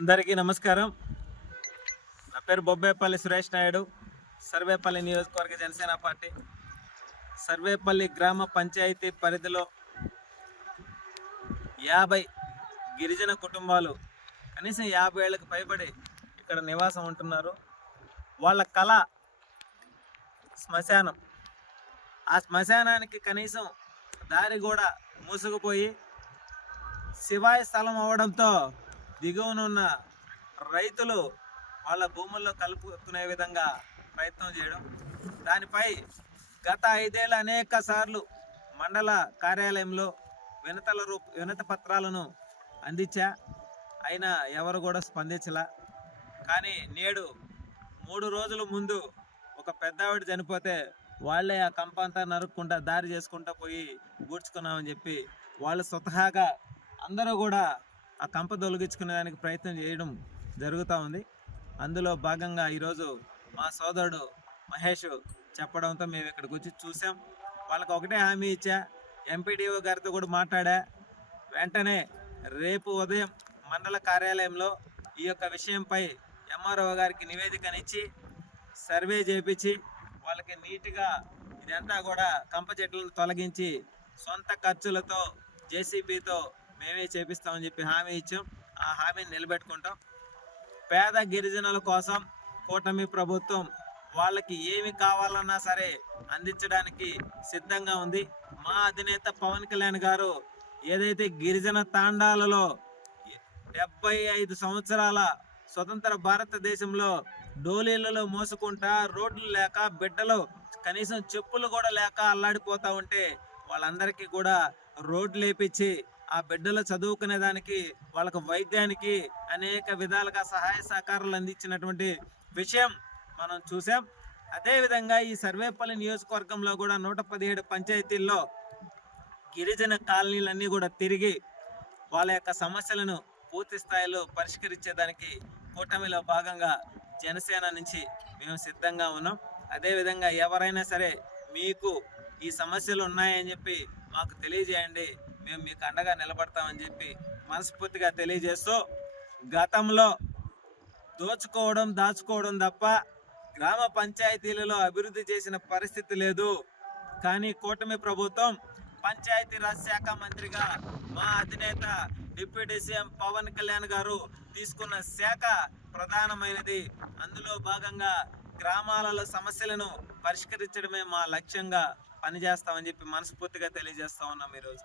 అందరికీ నమస్కారం. నా పేరు బొబ్బేపల్లి సురేష్ నాయుడు, సర్వేపల్లి నియోజకవర్గ జనసేన పార్టీ. సర్వేపల్లి గ్రామ పంచాయతీ పరిధిలో 50 గిరిజన కుటుంబాలు కనీసం 50 ఏళ్ళకు పైబడి ఇక్కడ నివాసం ఉంటున్నారు. వాళ్ళ కళ శ్మశానం. ఆ శ్మశానానికి కనీసం దారి కూడా మూసుకుపోయి శివాయి స్థలం అవడంతో దిగువనున్న రైతులు వాళ్ళ భూముల్లో కలుపుకునే విధంగా ప్రయత్నం చేయడం, దానిపై గత 5 ఏళ్ళు అనేక సార్లు మండల కార్యాలయంలో వినతి పత్రాలను అందించా. అయినా ఎవరు కూడా స్పందించలా. కానీ నేడు 3 రోజుల ముందు ఒక పెద్దావిడ చనిపోతే వాళ్ళే ఆ కంపంతా నరుక్కుంటా దారి చేసుకుంటా పోయి గూడ్చుకున్నామని చెప్పి వాళ్ళు స్వతహాగా అందరూ కూడా ఆ కంప తొలగించుకునే దానికి ప్రయత్నం చేయడం జరుగుతూ ఉంది. అందులో భాగంగా ఈరోజు మా సోదరుడు మహేష్ చెప్పడంతో మేము ఇక్కడికి వచ్చి చూసాం. వాళ్ళకి ఒకటే హామీ ఇచ్చా, ఎంపీడీఓ గారితో కూడా మాట్లాడా. వెంటనే రేపు ఉదయం మండల కార్యాలయంలో ఈ యొక్క విషయంపై ఎంఆర్ఓ గారికి నివేదికనిచ్చి సర్వే చేయించి వాళ్ళకి నీట్గా ఇదంతా కూడా కంప చెట్లను తొలగించి సొంత ఖర్చులతో జేసీబీతో మేమే చేపిస్తామని చెప్పి హామీ ఇచ్చాం. ఆ హామీని నిలబెట్టుకుంటాం. పేద గిరిజనుల కోసం కూటమి ప్రభుత్వం వాళ్ళకి ఏమి కావాలన్నా సరే అందించడానికి సిద్ధంగా ఉంది. మా అధినేత పవన్ కళ్యాణ్ గారు ఏదైతే గిరిజన తాండాలలో 75 సంవత్సరాల స్వతంత్ర భారతదేశంలో డోలీలలో మోసుకుంటా రోడ్లు లేక బిడ్డలు కనీసం చెప్పులు కూడా లేక అల్లాడిపోతూ ఉంటే వాళ్ళందరికీ కూడా రోడ్లు వేపించి ఆ బిడ్డలు చదువుకునే దానికి వాళ్ళకు వైద్యానికి అనేక విధాలుగా సహాయ సహకారాలు అందించినటువంటి విషయం మనం చూసాం. అదేవిధంగా ఈ సర్వేపల్లి నియోజకవర్గంలో కూడా 117 పంచాయతీల్లో గిరిజన కాలనీలన్నీ కూడా తిరిగి వాళ్ళ యొక్క సమస్యలను పూర్తి స్థాయిలో పరిష్కరించేదానికి కూటమిలో భాగంగా జనసేన నుంచి మేము సిద్ధంగా ఉన్నాం. అదేవిధంగా ఎవరైనా సరే మీకు ఈ సమస్యలు ఉన్నాయని చెప్పి మాకు తెలియజేయండి, మేము మీకు అండగా నిలబడతామని చెప్పి మనస్ఫూర్తిగా తెలియజేస్తూ, గతంలో దాచుకోవడం తప్ప గ్రామ పంచాయతీలలో అభివృద్ధి చేసిన పరిస్థితి లేదు. కానీ కూటమి ప్రభుత్వం పంచాయతీరాజ్ శాఖ మంత్రిగా మా అధినేత డిప్యూటీ సీఎం పవన్ కళ్యాణ్ గారు తీసుకున్న శాఖ ప్రధానమైనది. అందులో భాగంగా గ్రామాలలో సమస్యలను పరిష్కరించడమే మా లక్ష్యంగా పనిచేస్తామని చెప్పి మనస్ఫూర్తిగా తెలియజేస్తా ఉన్నాం ఈరోజు.